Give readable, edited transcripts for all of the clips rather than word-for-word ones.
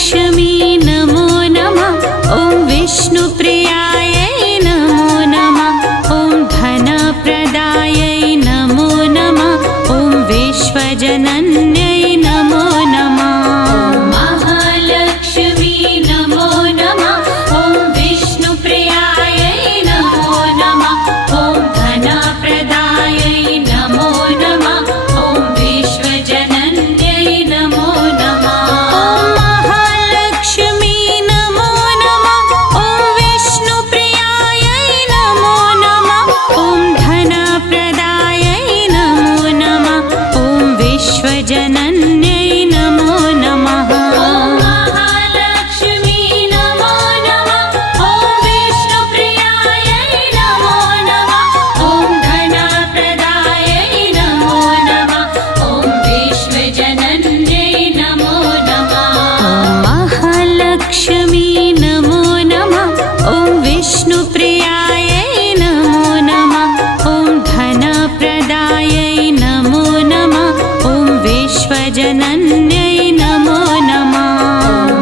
महालक्ष्मी नमो नमः। ॐ विष्णुप्रियायै नमो नमः। ॐ धनप्रदायै नमो नमः। ॐ विश्वजनन्यै नमो नमः। महालक्ष्मी नमो नमः। ॐ विष्णुप्रियायै नमो नमः। ॐ धनप्रदायै नमो नमः। ॐ विश्वजनन्यै नमो नमः। महालक्ष्मी नमो नमः। ॐ विष्णुप्रियायै नमो नमः। ॐ धनप्रदायै नमो नमः। ॐ विश्वजनन्यै नमो नमः। महालक्ष्मी नमो नमः। ॐ विष्णुप्रियायै नमो नमः। ॐ धनप्रदायै नमो नमः। ॐ विश्वजनन्यै नमो नमः। महालक्ष्मी नमो नमः। ॐ विष्णुप्रियायै नमो नमः। ॐ धनप्रदायै नमो नमः। ॐ विश्वजनन्यै नमो नमः।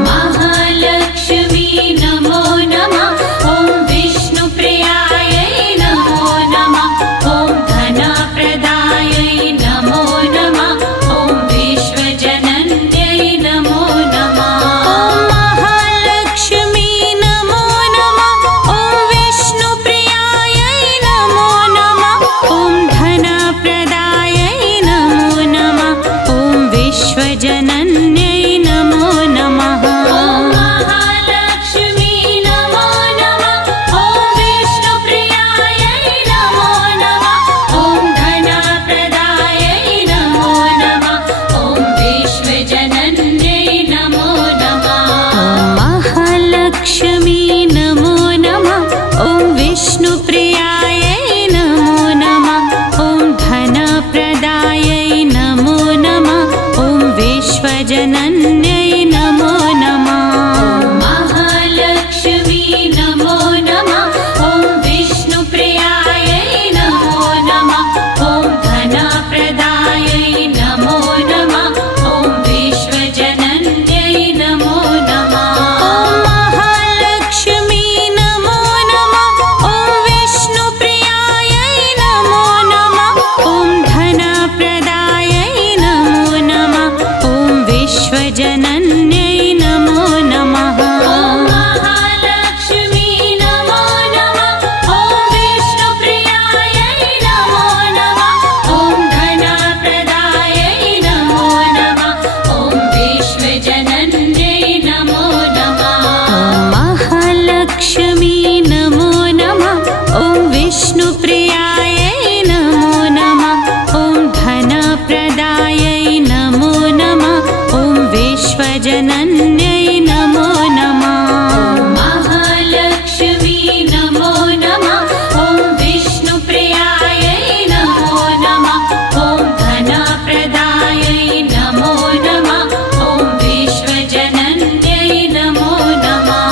महालक्ष्मी नमो नमः। ॐ विष्णुप्रियायै नमो नमः। ॐ धनप्रदायै नमो नमः। ॐ विश्वजनन्यै नमो नमः। महालक्ष्मी नमो नमः। ॐ विष्णुप्रियायै नमो नमः। ॐ धनप्रदायै नमो नमः। ॐ विश्वजनन्यै नमो नमः। महालक्ष्मी नमो नमः। ॐ विष्णुप्रियायै नमो नमः। ॐ धनप्रदायै नमो नमः। ॐ विश्वजनन्यै नमो नमः। महालक्ष्मी नमो नमः। ॐ विष्णुप्रियायै नमो नमः। ॐ धनप्रदायै नमो नमः। ॐ विश्वजनन्यै नमो नमः। महालक्ष्मी नमो नमः। ॐ विष्णुप्रियायै नमो नमः। ॐ धनप्रदायै नमो नमः। ॐ विश्वजनन्यै नमो नमः। महालक्ष्मी नमो नमः। ॐ विष्णुप्रियायै नमो नमः। ॐ धनप्रदायै नमो नमः। ॐ विश्वजनन्यै नमो नमः। महालक्ष्मी नमो नमः। ॐ विष्णुप्रियायै नमो नमः। ॐ धनप्रदायै नमो नमः। ॐ विश्वजनन्यै नमो नमः। महालक्ष्मी नमो नमः। ॐ विष्णुप्रियायै नमो नमः। ॐ धनप्रदायै नमो नमः। ॐ विश्वजनन्यै नमो नमः। महालक्ष्मी नमो नमः। ॐ विष्णुप्रियायै नमो नमः। ॐ धनप्रदायै नमो नमः। ॐ विश्वजनन्यै नमो नमः।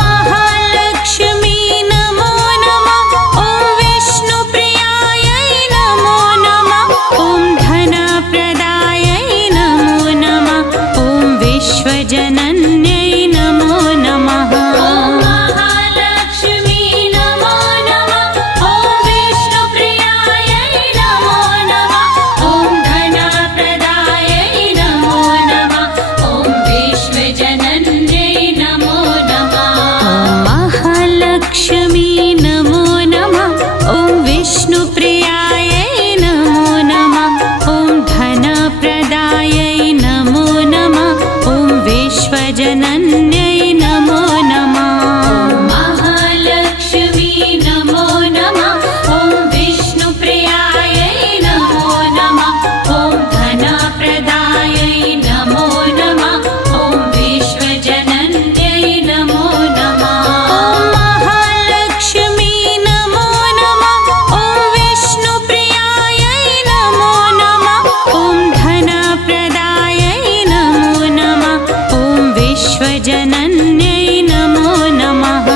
महालक्ष्मी नमो नमः। ॐ विष्णुप्रियायै नमो नमः। ॐ धनप्रदायै नमो नमः। ॐ विश्वजनन्यै नमो नमः। महालक्ष्मी नमो नमः। ॐ विष्णुप्रियायै नमो नमः। ॐ धनप्रदायै नमो नमः। ॐ विश्वजनन्यै नमो नमः। महालक्ष्मी नमो नमः। ॐ विष्णुप्रियायै नमो नमः। ॐ धनप्रदायै नमो नमः। ॐ विश्वजनन्यै नमो नमः। महालक्ष्मी नमो नमः। ॐ विष्णुप्रियायै नमो नमः। ॐ धनप्रदायै नमो नमः। ॐ विश्वजनन्यै नमो नमः। महालक्ष्मी नमो नमः। ॐ विष्णुप्रियायै नमो नमः। ॐ धनप्रदायै नमो नमः। ॐ विश्वजनन्यै नमो नमः।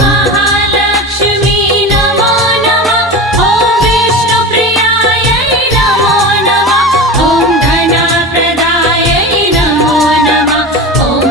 महालक्ष्मी नमो नमः। ॐ विष्णुप्रियायै नमो नमः। ॐ धनप्रदायै नमो नमः। ॐ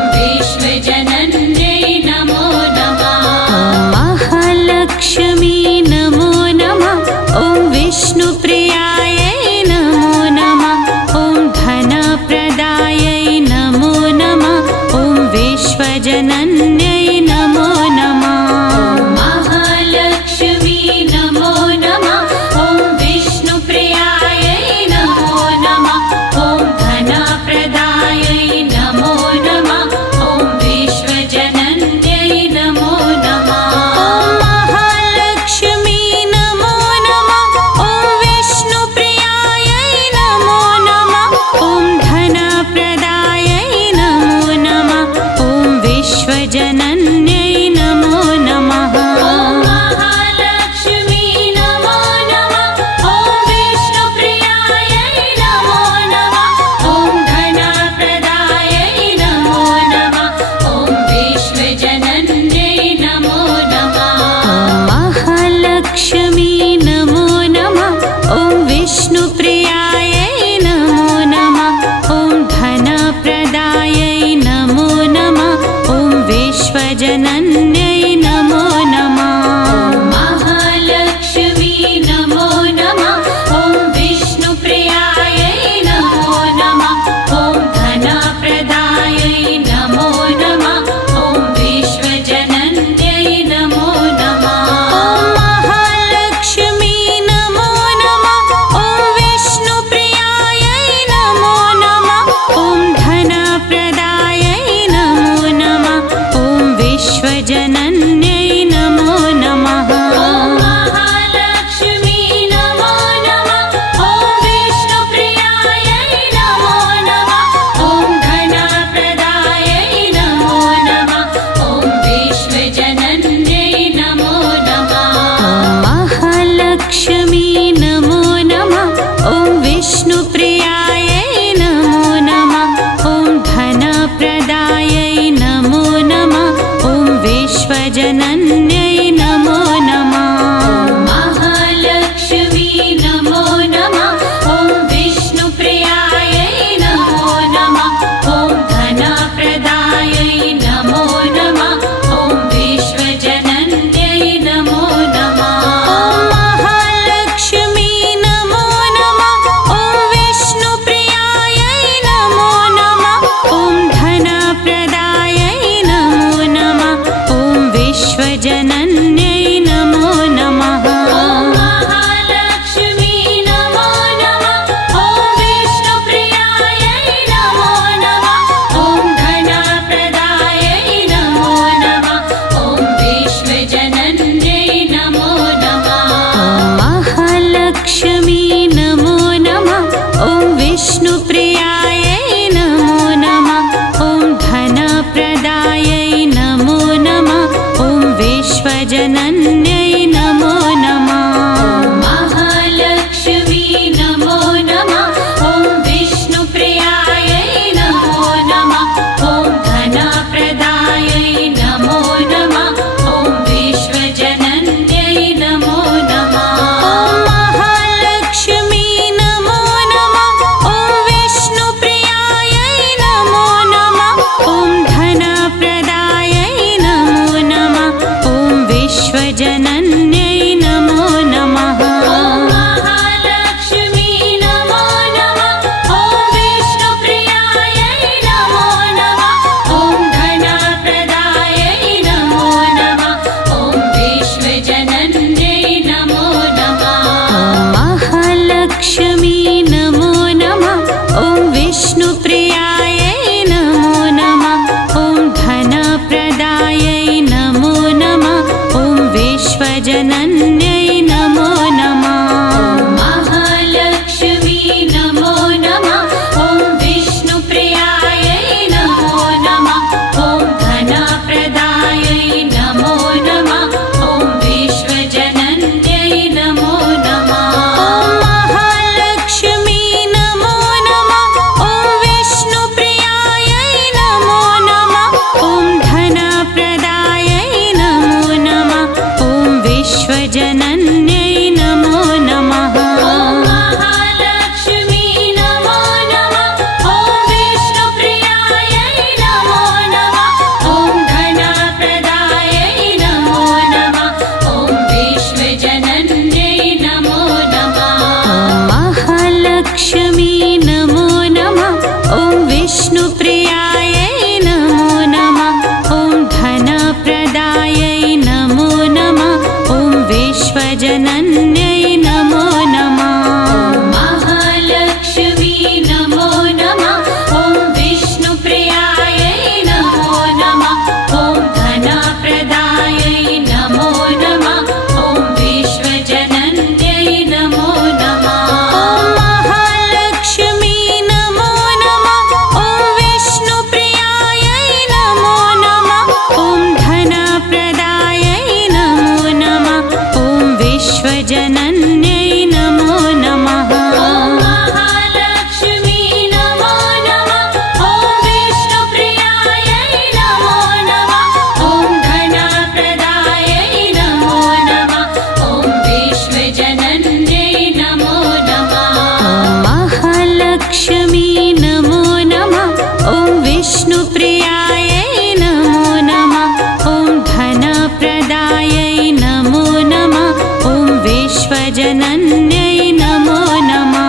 विष्णुप्रियायै नमो नमः ॐ धनप्रदायै नमो नमः ॐ विश्वजनन्यै नमो नमः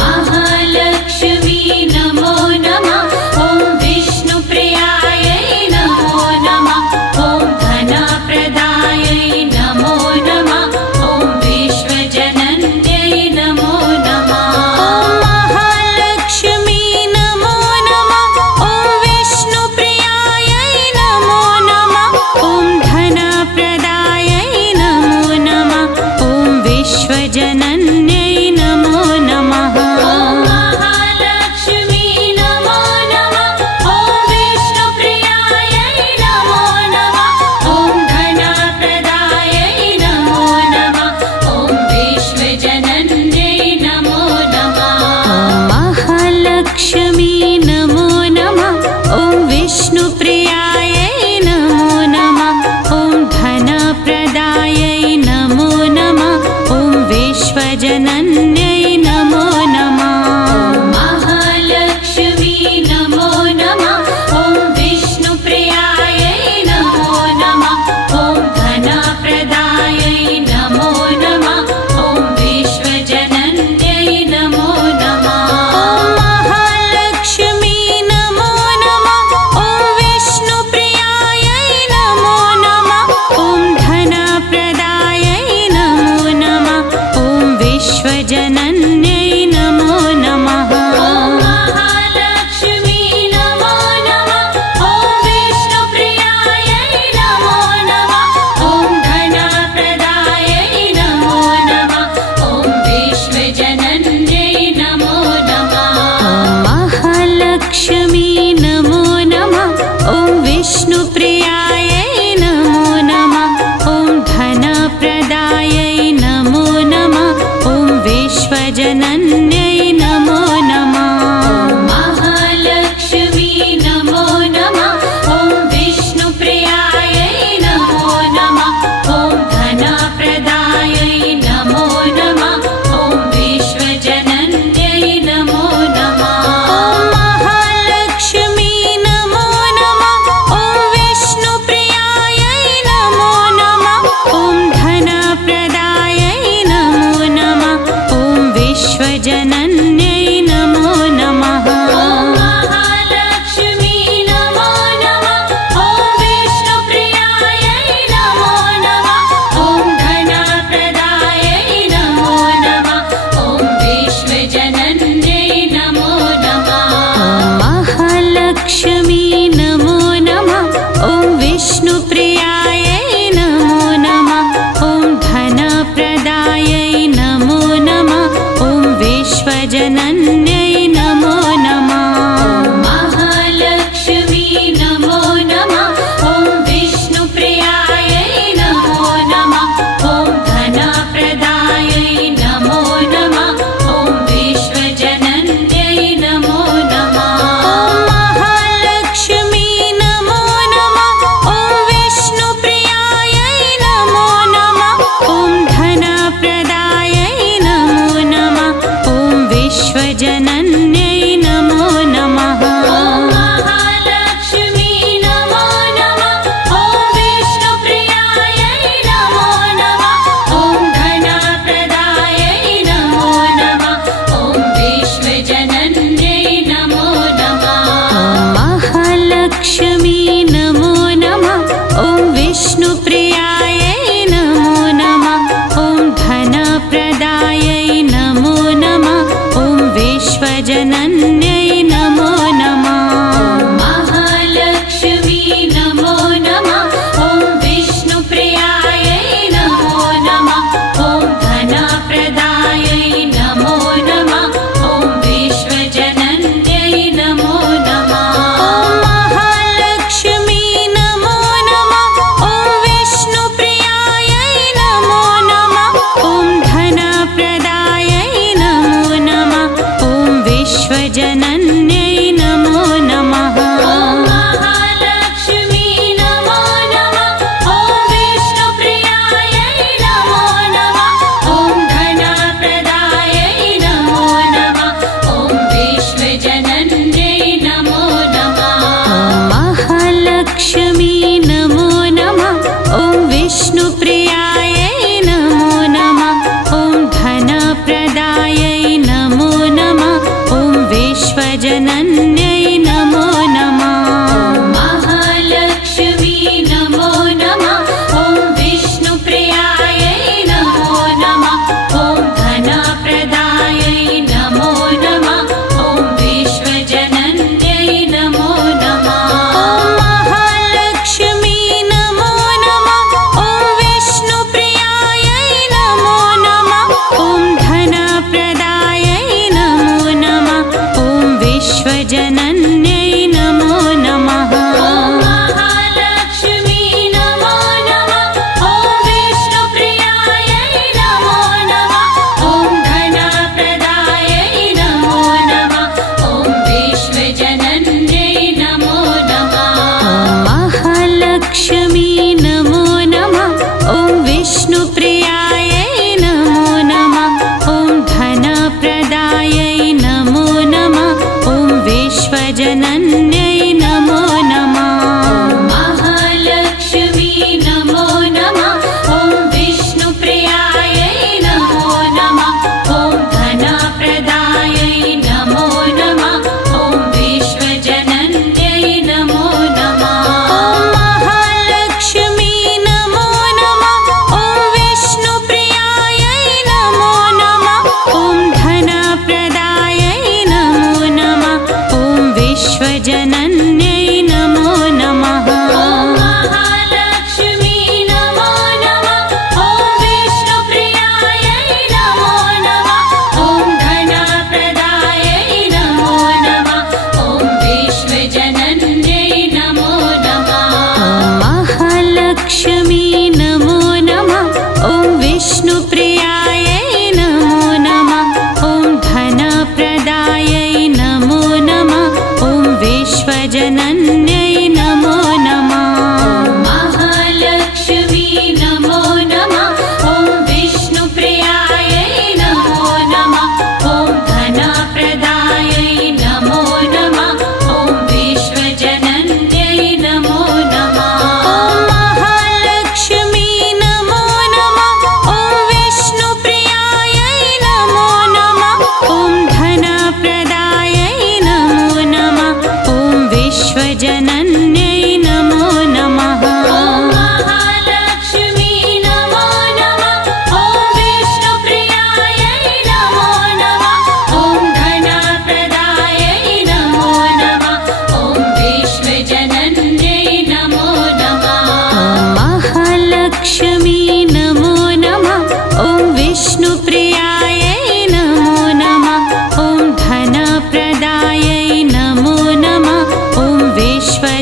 महालक्ष्मी नमो नमः ॐ विष्णुप्रियायै नमो नमः ॐ धनप्रदायै नमो नमः ॐ विश्वजनन्यै नमो नमः ॐ महालक्ष्मी नमो नमः ॐ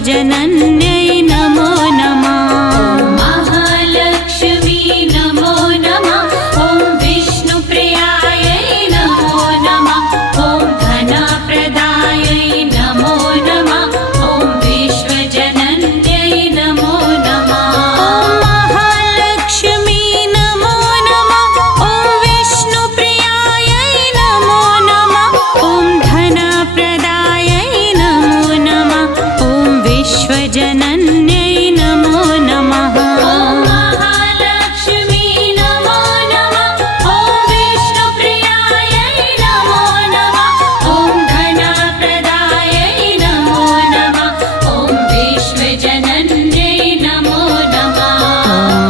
विश्वजनन्यै नमो नमः। महालक्ष्मी नमो नमः। ॐ विष्णुप्रियायै नमो नमः। ॐ धनप्रदायै नमो नमः। ॐ विश्वजनन्यै नमो नमः। महालक्ष्मी नमो नमः। ॐ विष्णुप्रियायै नमो नमः। ॐ धनप्रदायै नमो नमः। ॐ विश्वजनन्यै नमो नमः। महालक्ष्मी नमो नमः। ॐ विष्णुप्रियायै नमो नमः। ॐ धनप्रदायै नमो नमः। ॐ विश्वजनन्यै नमो नमः।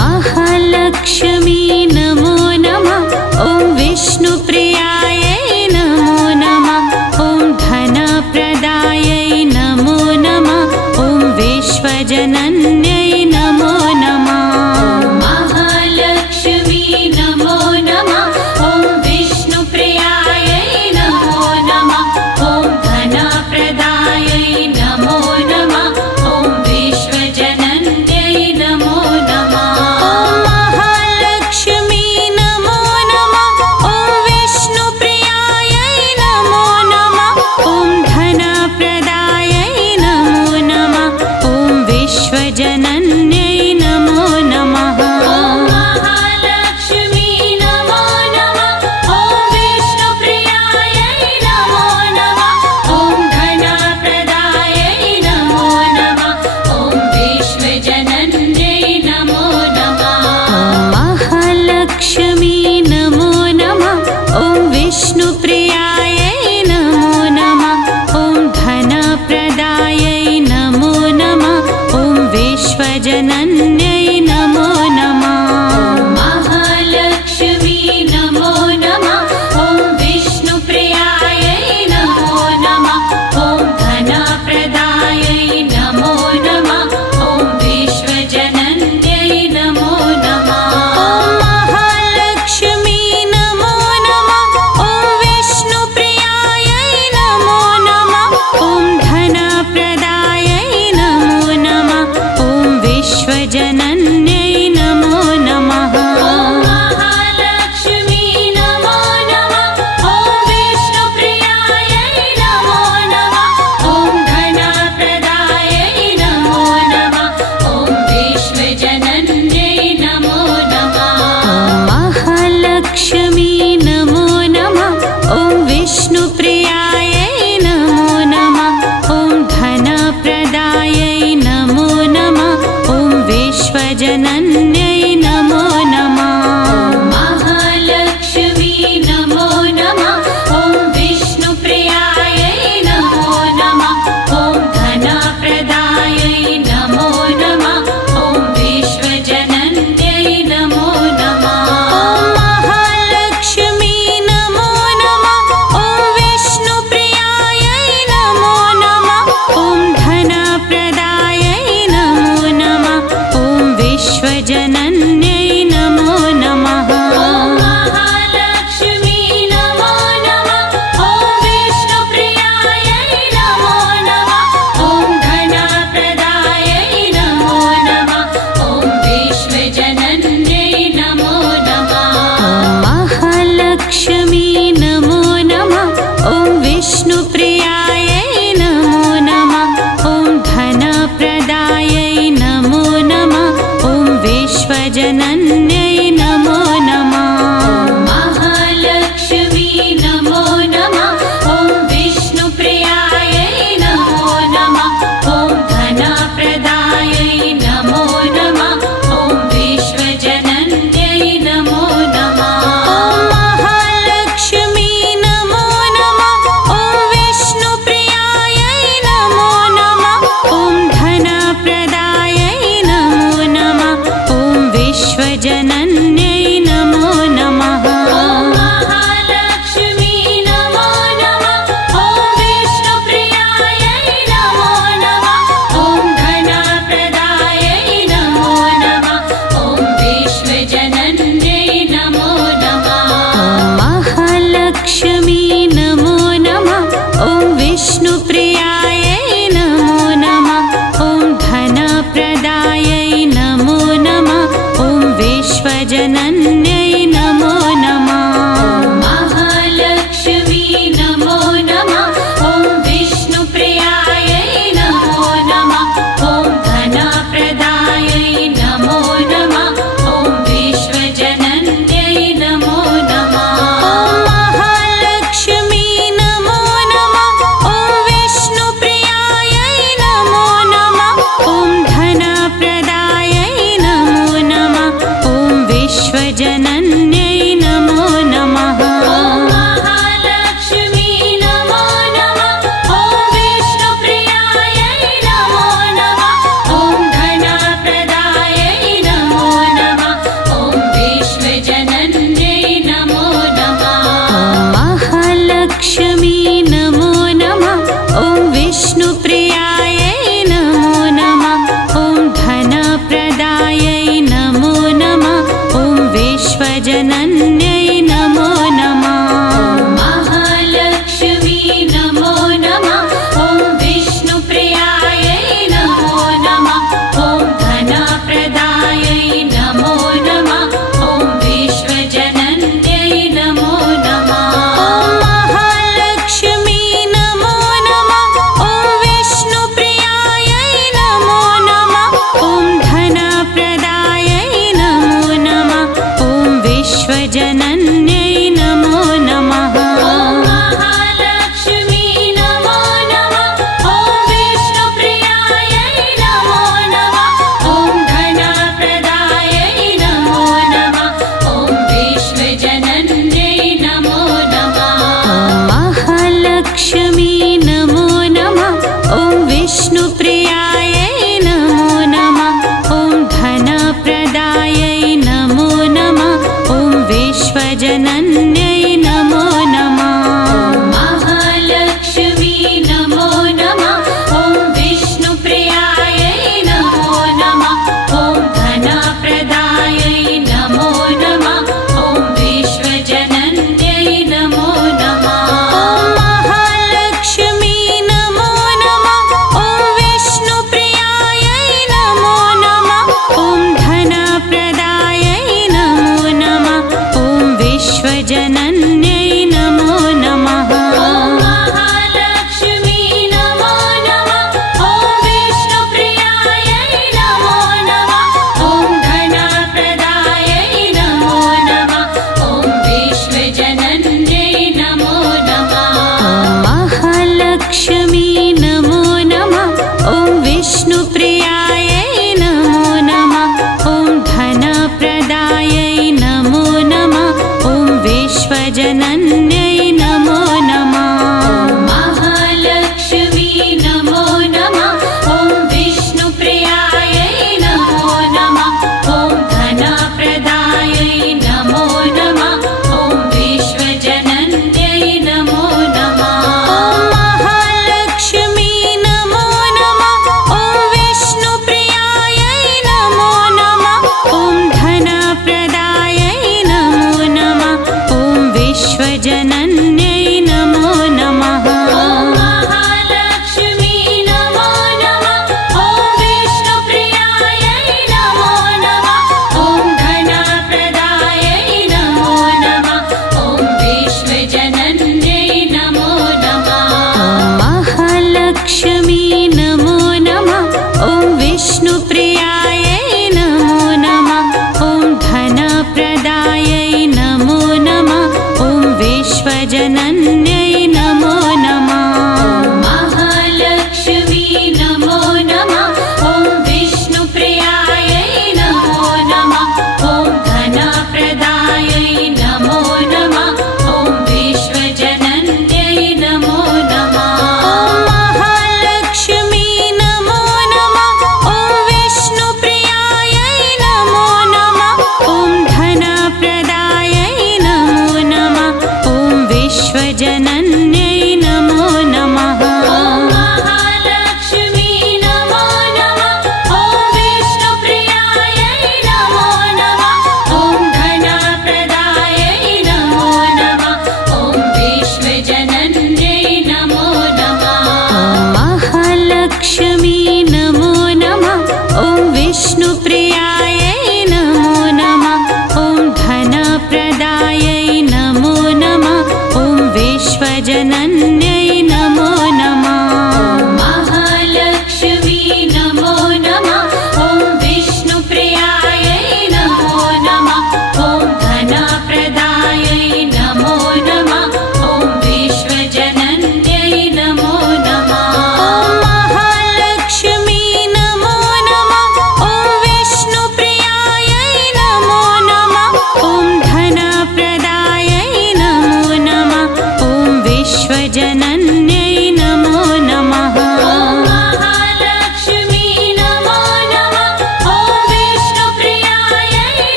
महालक्ष्मी नमो नमः। ॐ विष्णुप्रियायै नमो नमः। ॐ धनप्रदायै नमो नमः। ॐ विश्वजनन्यै नमो नमः। महालक्ष्मी नमो नमः। ॐ विष्णुप्रियायै नमो नमः। ॐ धनप्रदायै नमो नमः। ॐ विश्वजनन्यै नमो नमः। महालक्ष्मी नमो नमः। ॐ विष्णुप्रियायै नमो नमः। ॐ धनप्रदायै नमो नमः। ॐ विश्व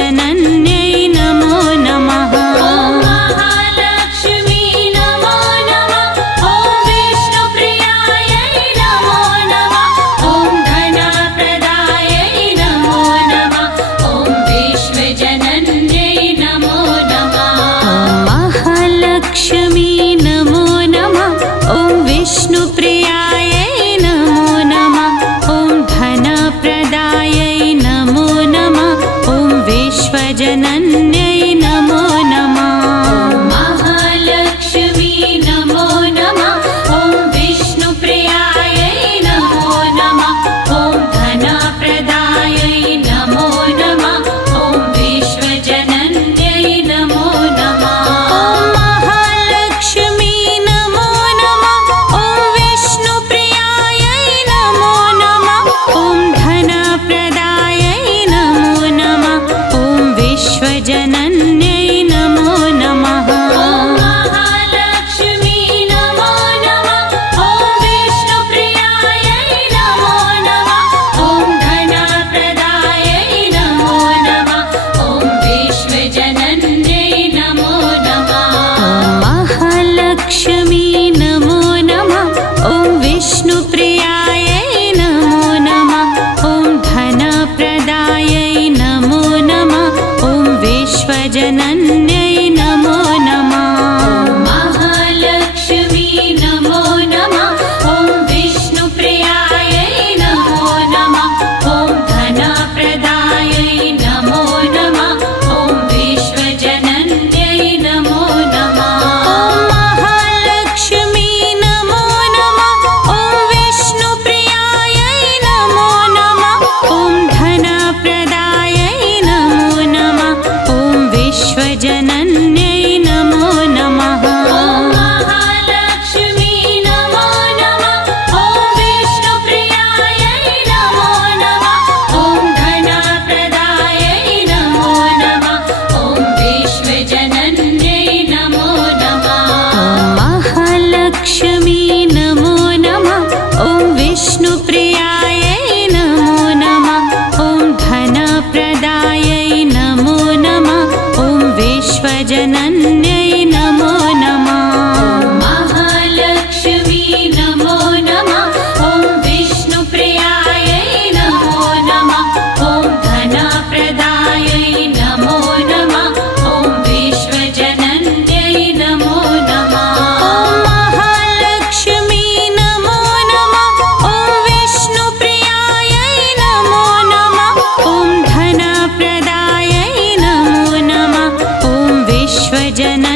विश्वजनन्यै नमो नमः। ॐ महालक्ष्मी नमो नमः। ॐ विष्णुप्रियायै नमो नमः। ॐ धनप्रदायै नमो नमः। ॐ विश्वजनन्यै नमो नमः। ॐ महालक्ष्मी नमो नमः। ॐ विष्णुप्रियायै नमो नमः। ॐ धनप्रदायै नमो नमः। ॐ विश्वजनन्यै नमो नमः। महालक्ष्मी नमो नमः। ॐ विष्णुप्रियायै नमो नमः। ॐ धनप्रदायै नमो नमः। ॐ विश्वजनन्यै नमो नमः। महालक्ष्मी नमो नमः। ॐ विष्णुप्रियायै नमो नमः। ॐ धनप्रदायै नमो नमः। ॐ विश्वजनन्यै नमो नमः। महालक्ष्मी नमो नमः। ॐ विष्णुप्रियायै नमो नमः। ॐ धनप्रदायै नमो नमः। ॐ विश्वजनन्यै नमो नमः। महालक्ष्मी नमो नमः। ॐ विष्णुप्रियायै नमो नमः। ॐ धनप्रदायै नमो नमः। ॐ विश्वजनन्यै नमो नमः। महालक्ष्मी नमो नमः। ॐ विष्णुप्रियायै नमो नमः। ॐ धनप्रदायै नमो नमः। ॐ विश्वजनन्यै नमो नमः। महालक्ष्मी नमो नमः। ॐ विष्णुप्रियायै नमो नमः। ॐ धनप्रदायै नमो नमः। ॐ विश्वजनन्यै नमो नमः। महालक्ष्मी नमो नमः। ॐ विष्णुप्रियायै नमो नमः। ॐ धनप्रदायै नमो नमः। ॐ विश्वजनन्यै नमो नमः। महालक्ष्मी नमो नमः। ॐ विष्णुप्रियायै नमो नमः। ॐ धनप्रदायै नमो नमः। ॐ विश्वजनन्यै नमो नमः। महालक्ष्मी नमो नमः। ॐ विष्णुप्रियायै नमो नमः। ॐ धनप्रदायै नमो नमः। ॐ विश्वजनन्यै नमो नमः। महालक्ष्मी नमो नमः। ॐ विष्णुप्रियायै नमो नमः। ॐ धनप्रदायै नमो नमः। ॐ विश्वजन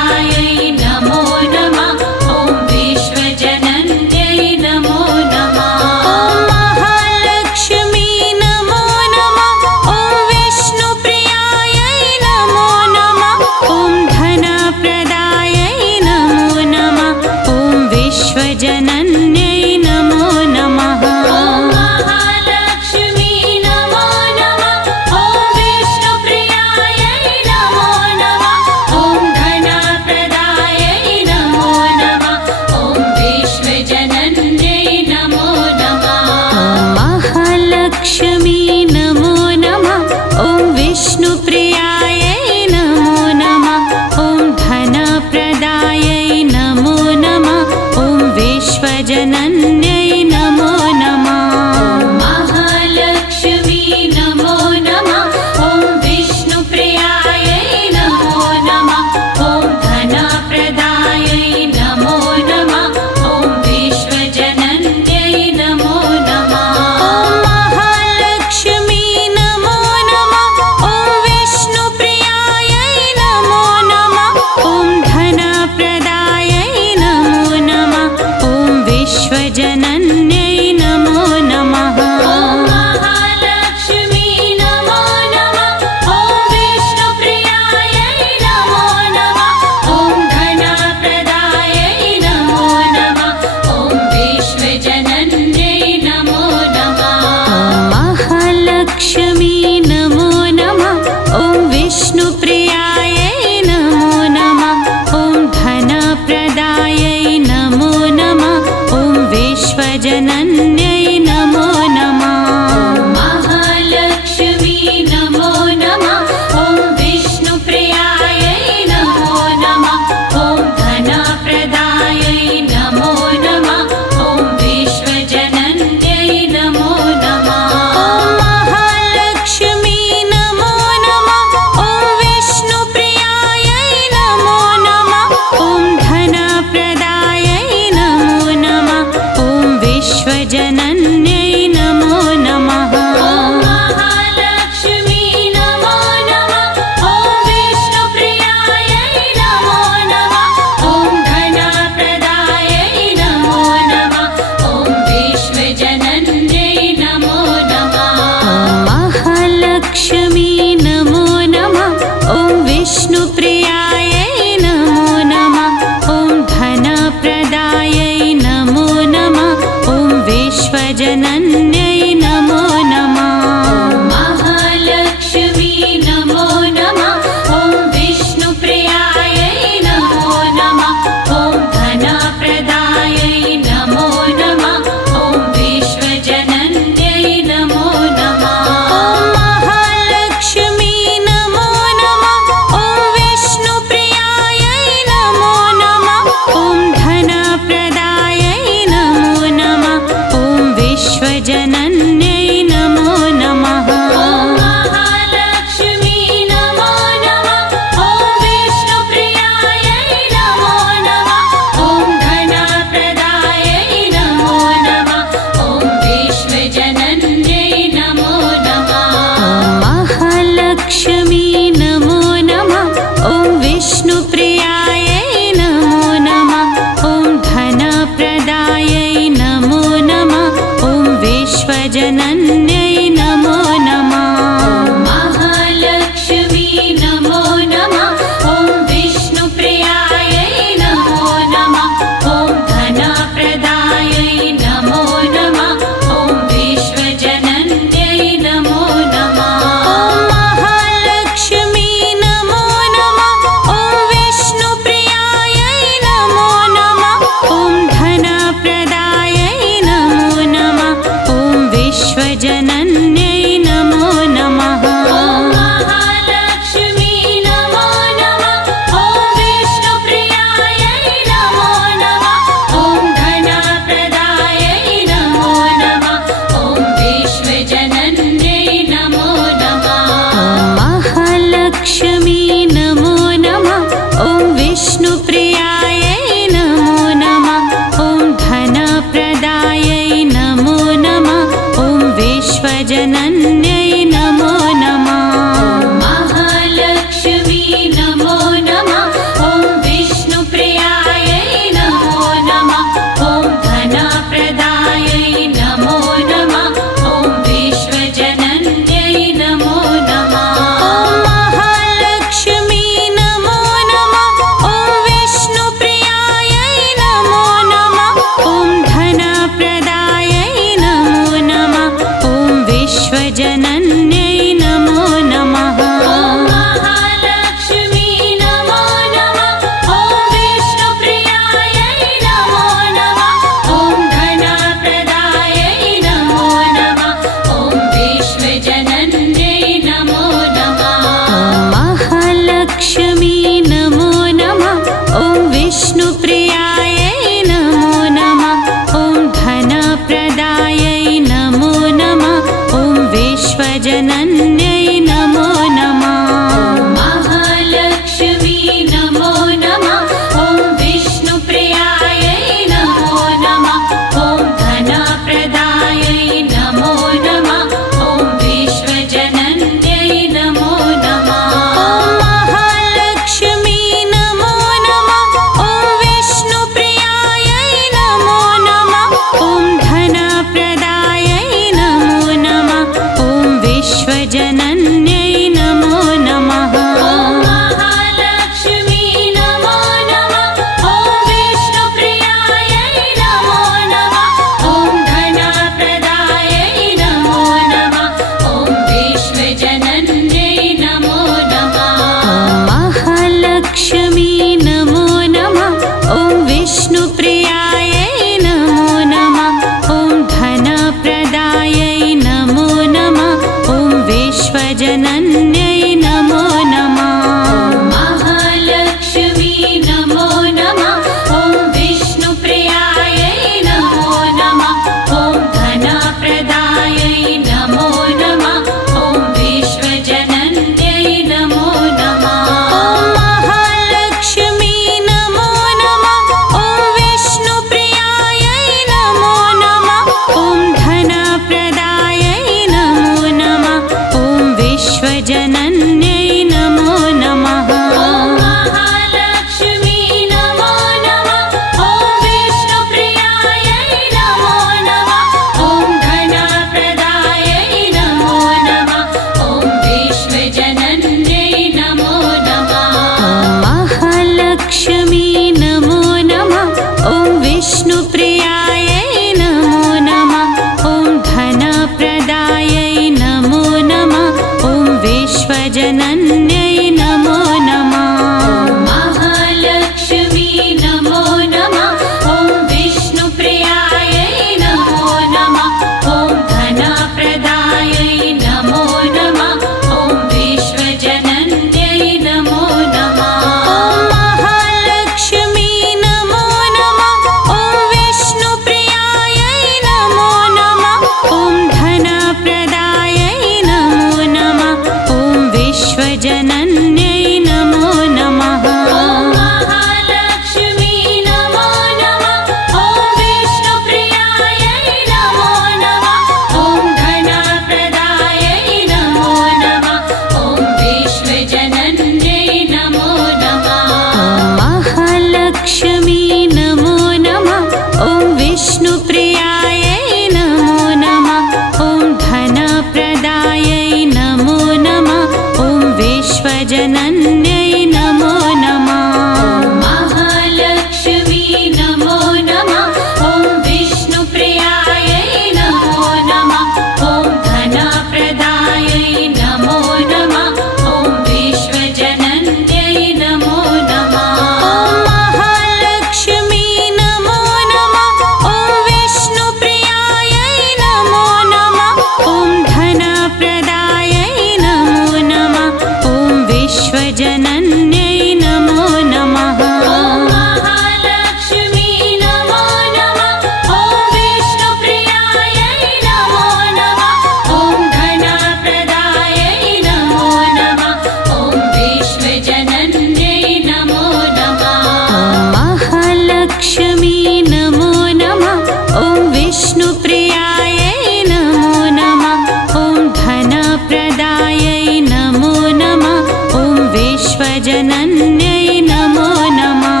विश्वजनन्यै नमो नमः।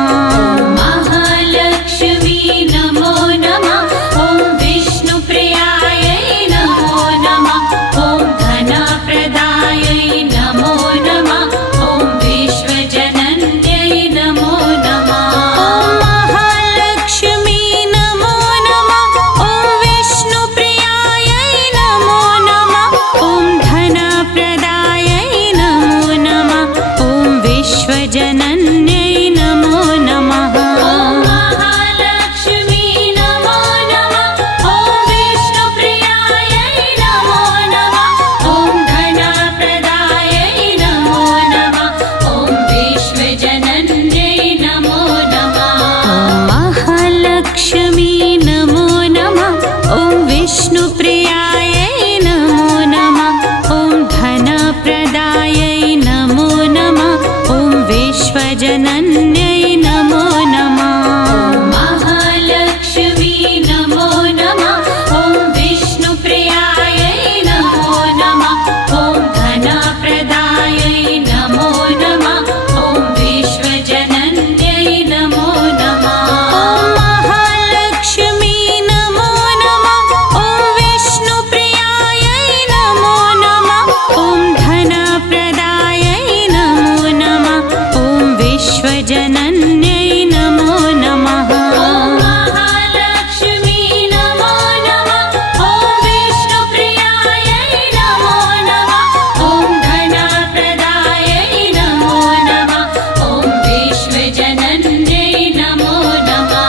महालक्ष्मी नमो नमः। ॐ विष्णुप्रियायै नमो नमः। ॐ धनप्रदायै नमो नमः। ॐ विश्वजनन्यै नमो नमः। महालक्ष्मी नमो नमः। ॐ विष्णुप्रियायै नमो नमः। ॐ धनप्रदायै नमो नमः। ॐ विश्वजनन्यै नमो नमः। महालक्ष्मी नमो नमः। ॐ विष्णुप्रियायै नमो नमः। ॐ धनप्रदायै नमो नमः। ॐ विश्वजनन्यै नमो नमः। महालक्ष्मी नमो नमः। ॐ विष्णुप्रियायै नमो नमः। ॐ धनप्रदायै नमो नमः। ॐ विश्वजनन्यै नमो नमः। महालक्ष्मी नमो नमः। ॐ विष्णुप्रियायै नमो नमः। ॐ धनप्रदायै नमो नमः। ॐ विश्वजनन्यै नमो नमः। महालक्ष्मी नमो नमः। ॐ विष्णुप्रियायै नमो नमः। ॐ धनप्रदायै नमो नमः। ॐ विश्वजनन्यै नमो नमः। महालक्ष्मी नमो नमः। ॐ विष्णुप्रियायै नमो नमः। ॐ धनप्रदायै नमो नमः। ॐ विश्वजनन्यै नमो नमः।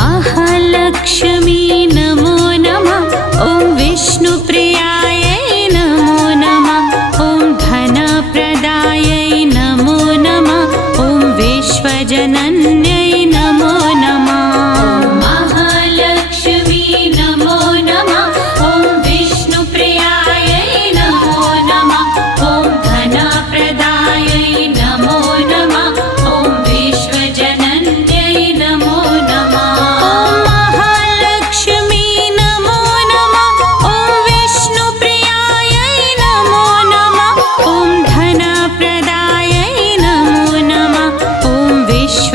महालक्ष्मी नमो नमः। ॐ विष्णुप्रियायै नमो नमः। ॐ धनप्रदायै नमो नमः। ॐ विश्वजनन्यै नमो नमः। महालक्ष्मी नमो नमः। ॐ विष्णुप्रियायै नमो नमः। ॐ धनप्रदायै नमो नमः। ॐ विश्वजनन्यै नमो नमः। महालक्ष्मी नमो नमः। ॐ विष्णुप्रियायै नमो नमः। ॐ धनप्रदायै नमो नमः। ॐ विश्व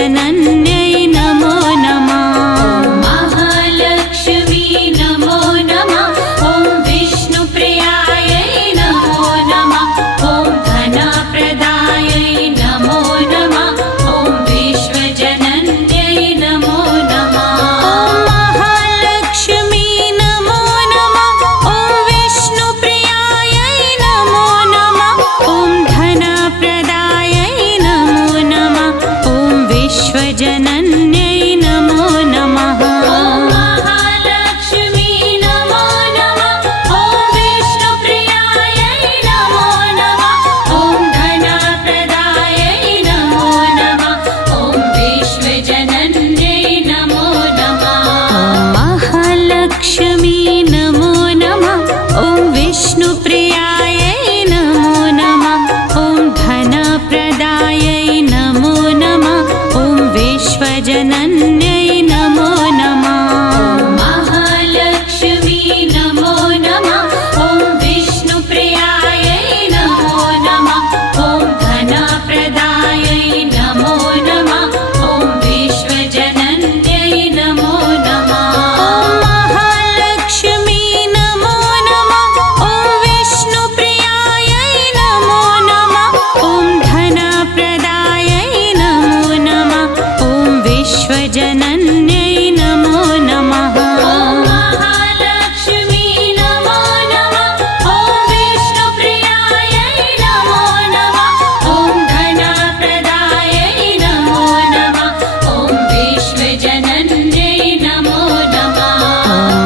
विश्वजनन्यै नमो नमः। महालक्ष्मी नमो नमः। ॐ विष्णुप्रियायै नमो नमः। ॐ धनप्रदायै नमो नमः। ॐ विश्वजनन्यै नमो नमः। महालक्ष्मी नमो नमः। ॐ विष्णुप्रियायै नमो नमः। ॐ धनप्रदायै नमो नमः। ॐ विश्वजनन्यै नमो नमः। महालक्ष्मी नमो नमः। ॐ विष्णुप्रियायै नमो नमः। ॐ धनप्रदायै नमो नमः। ॐ विश्वजनन्यै नमो नमः। महालक्ष्मी नमो नमः। ॐ विष्णुप्रियायै नमो नमः। ॐ धनप्रदायै नमो नमः। ॐ विश्वजनन्यै नमो नमः। महालक्ष्मी नमो नमः। ॐ विष्णुप्रियायै नमो नमः। ॐ धनप्रदायै नमो नमः। ॐ विश्वजनन्यै नमो नमः। महालक्ष्मी नमो नमः। ॐ विष्णुप्रियायै नमो नमः। ॐ धनप्रदायै नमो नमः। ॐ विश्वजनन्यै नमो नमः। महालक्ष्मी नमो नमः। ॐ विष्णुप्रियायै नमो नमः। ॐ धनप्रदायै नमो नमः। ॐ विश्वजनन्यै नमो नमः।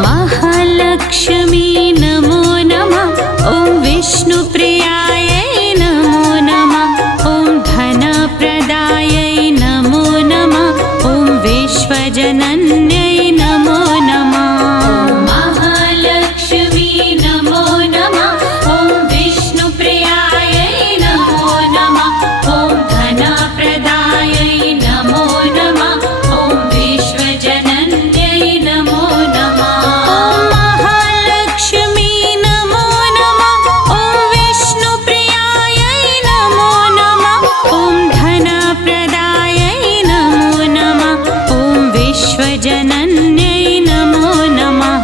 महालक्ष्मी नमो नमः। ॐ विष्णुप्रियायै नमो नमः। ॐ धनप्रदायै नमो नमः। ॐ विश्वजनन्यै नमो नमः। महालक्ष्मी नमो नमः। ॐ विष्णुप्रियायै नमो नमः। ॐ धनप्रदायै नमो नमः। ॐ विश्वजनन्यै नमो नमः। महालक्ष्मी नमो नमः। ॐ विष्णुप्रियायै नमो नमः। ॐ धनप्रदायै नमो नमः। ॐ विश्वजनन्यै नमो नमः।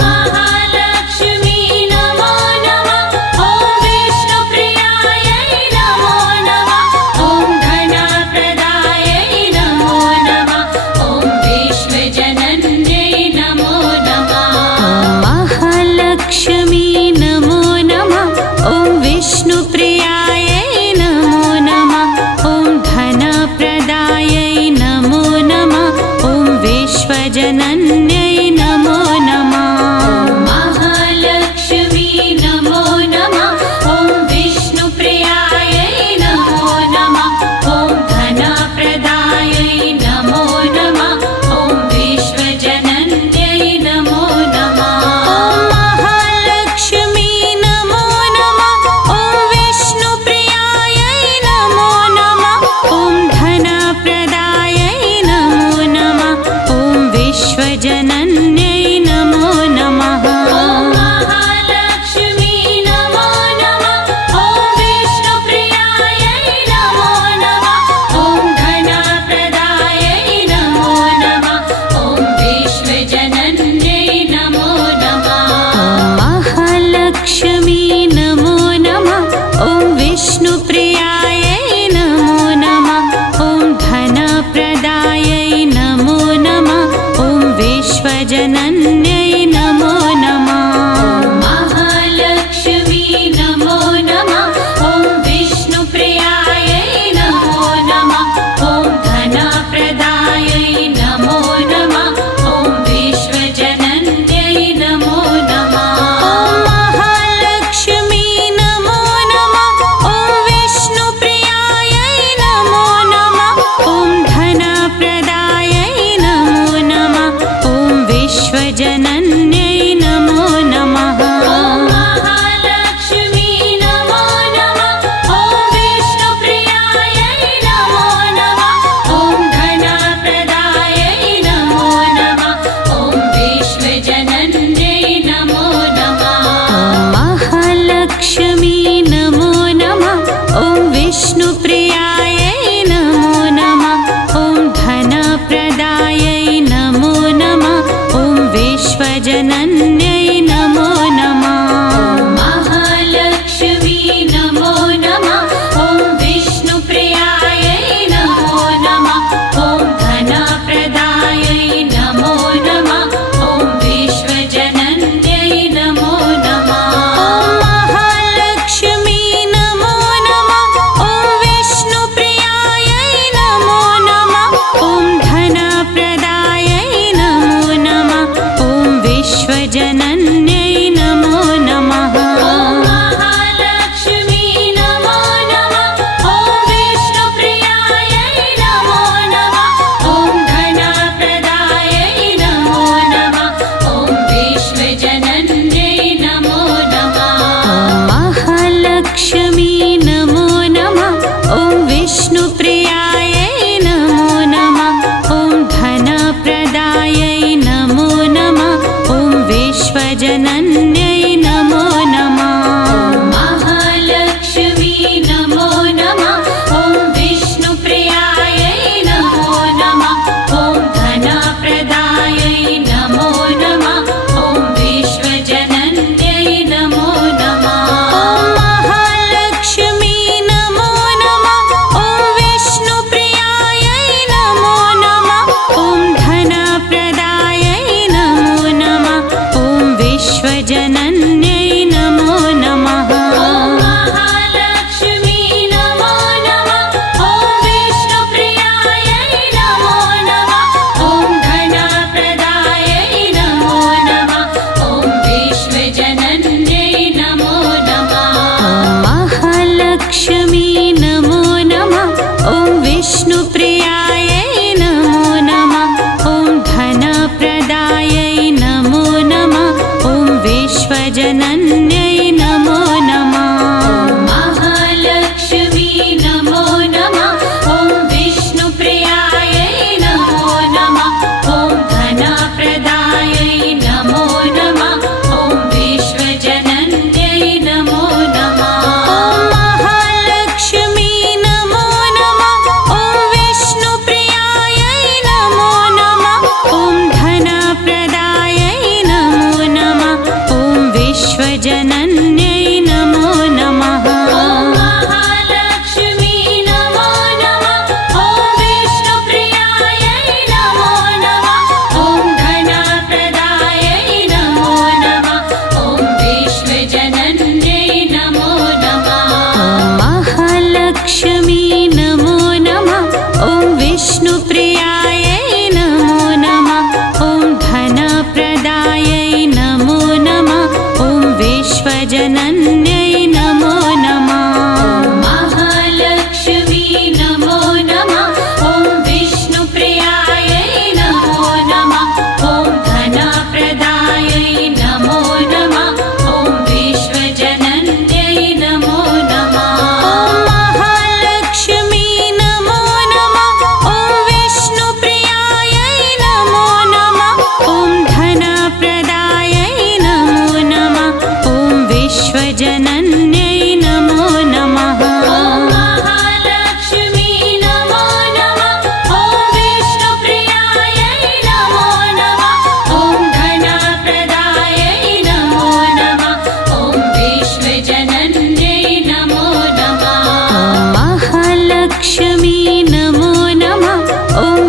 महालक्ष्मी नमो नमः। ॐ विष्णुप्रियायै नमो नमः। ॐ धनप्रदायै नमो नमः। ॐ विश्वजनन्यै नमो नमः। महालक्ष्मी नमो नमः। ॐ विष्णुप्रियायै नमो नमः। ॐ धनप्रदायै नमो नमः। ॐ विश्वजनन्यै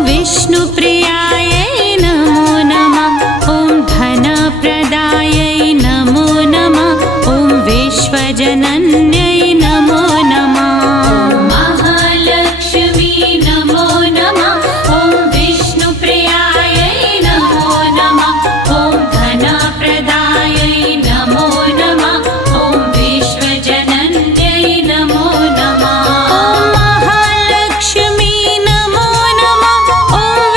विष्णुप्रियायै नमो नमः ॐ धनप्रदायै नमो नमः ॐ विश्वजनन्यै नमो नमः महालक्ष्मी नमो नमः ॐ विष्णुप्रियायै नमो नमः ॐ धनप्रदायै नमो नमः ॐ विश्वजनन्यै नमो नमः ॐ महालक्ष्मी नमो नमः ॐ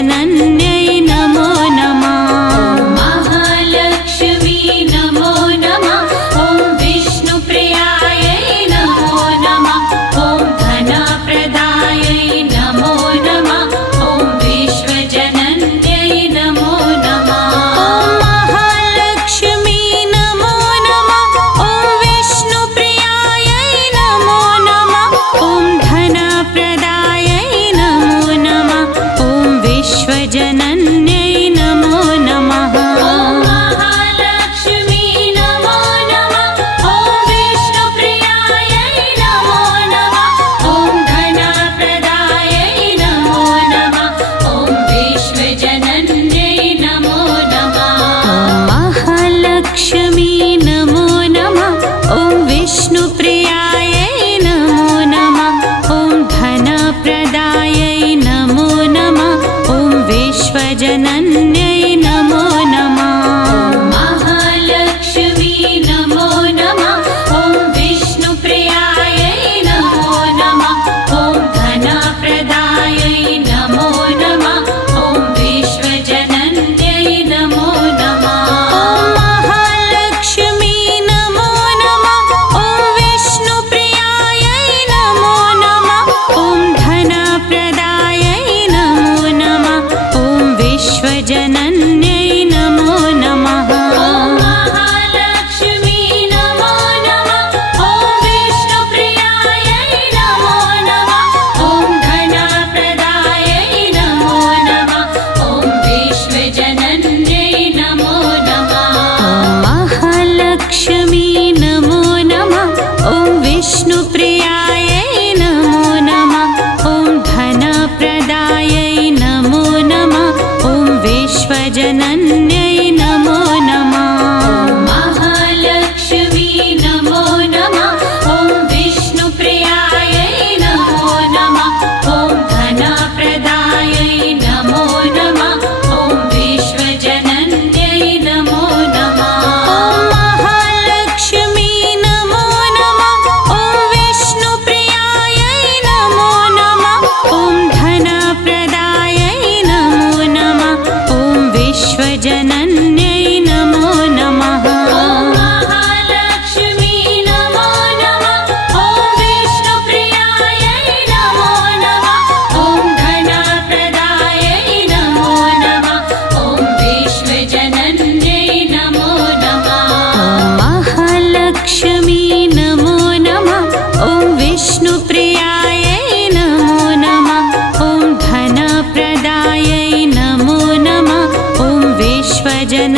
विश्वजनन्यै नमो नमः। महालक्ष्मी नमो नमः। ॐ विष्णुप्रियायै नमो नमः। ॐ धनप्रदायै नमो नमः। ॐ विश्वजनन्यै नमो नमः। महालक्ष्मी नमो नमः। ॐ विष्णुप्रियायै नमो नमः। ॐ धनप्रदायै नमो नमः। ॐ विश्वजनन्यै नमो नमः। महालक्ष्मी नमो नमः। ॐ विष्णुप्रियायै नमो नमः। ॐ धनप्रदायै नमो नमः। ॐ विश्वजनन्यै नमो नमः। महालक्ष्मी नमो नमः। ॐ विष्णुप्रियायै नमो नमः। ॐ धनप्रदायै नमो नमः। ॐ विश्वजनन्यै नमो नमः। महालक्ष्मी नमो नमः। ॐ विष्णुप्रियायै नमो नमः। ॐ धनप्रदायै नमो नमः। ॐ विश्वजनन्यै नमो नमः। महालक्ष्मी नमो नमः। ॐ विष्णुप्रियायै नमो नमः। ॐ धनप्रदायै नमो नमः। ॐ विश्वजनन्यै नमो नमः। महालक्ष्मी नमो नमः। ॐ विष्णुप्रियायै नमो नमः। ॐ धनप्रदायै नमो नमः। ॐ विश्वजनन्यै नमो नमः। महालक्ष्मी नमो नमः। ॐ विष्णुप्रियायै नमो नमः। ॐ धनप्रदायै नमो नमः। ॐ विश्वजनन्यै नमो नमः। महालक्ष्मी नमो नमः। ॐ विष्णुप्रियायै नमो नमः। ॐ धनप्रदायै नमो नमः। ॐ विश्वजनन्यै नमो नमः। महालक्ष्मी नमो नमः। ॐ विष्णुप्रियायै नमो नमः। ॐ धनप्रदायै नमो नमः। ॐ विश्वजनन्यै नमो नमः। महालक्ष्मी नमो नमः। ॐ विष्णुप्रियायै नमो नमः। ॐ धनप्रदायै नमो नमः। ॐ विश्वजनन्यै नमो नमः। महालक्ष्मी नमो नमः। ॐ विष्णुप्रियायै नमो नमः। ॐ धनप्रदायै नमो नमः। ॐ विश्वजनन्यै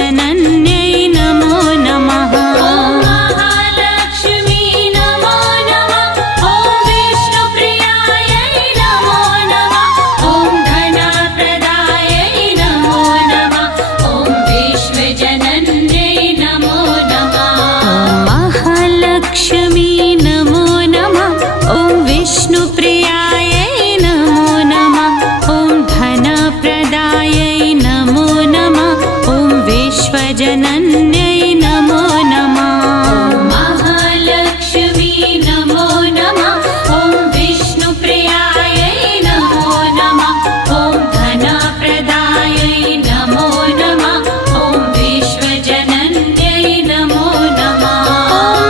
विश्वजनन्यै नमो नमः। ॐ महालक्ष्मी नमो नमः। ॐ विष्णुप्रियायै नमो नमः। ॐ धनप्रदायै नमो नमः। ॐ विश्वजनन्यै नमो नमः। महालक्ष्मी नमो नमः। ॐ विष्णुप्रियायै नमो नमः। ॐ धनप्रदायै नमो नमः। ॐ विश्वजनन्यै नमो नमः। महालक्ष्मी नमो नमः। ॐ विष्णुप्रियायै नमो नमः। ॐ धनप्रदायै नमो नमः। ॐ विश्वजनन्यै नमो नमः।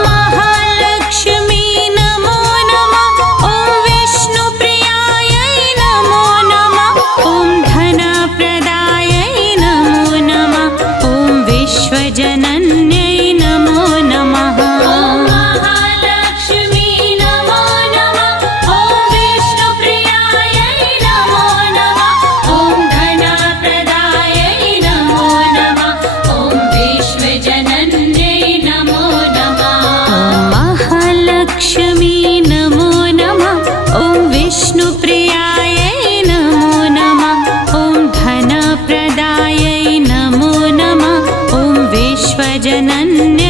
महालक्ष्मी नमो नमः। ॐ विष्णुप्रियायै नमो नमः। ॐ धनप्रदायै नमो नमः। ॐ विश्वजनन्यै नमो नमः। ॐ महालक्ष्मी नमो नमः। ॐ विष्णुप्रियायै नमो नमः। ॐ धनप्रदायै नमो नमः। ॐ विश्वजनन्यै नमो नमः। महालक्ष्मी नमो नमः। ॐ विष्णुप्रियायै नमो नमः। ॐ धनप्रदायै नमो नमः। ॐ विश्वजनन्यै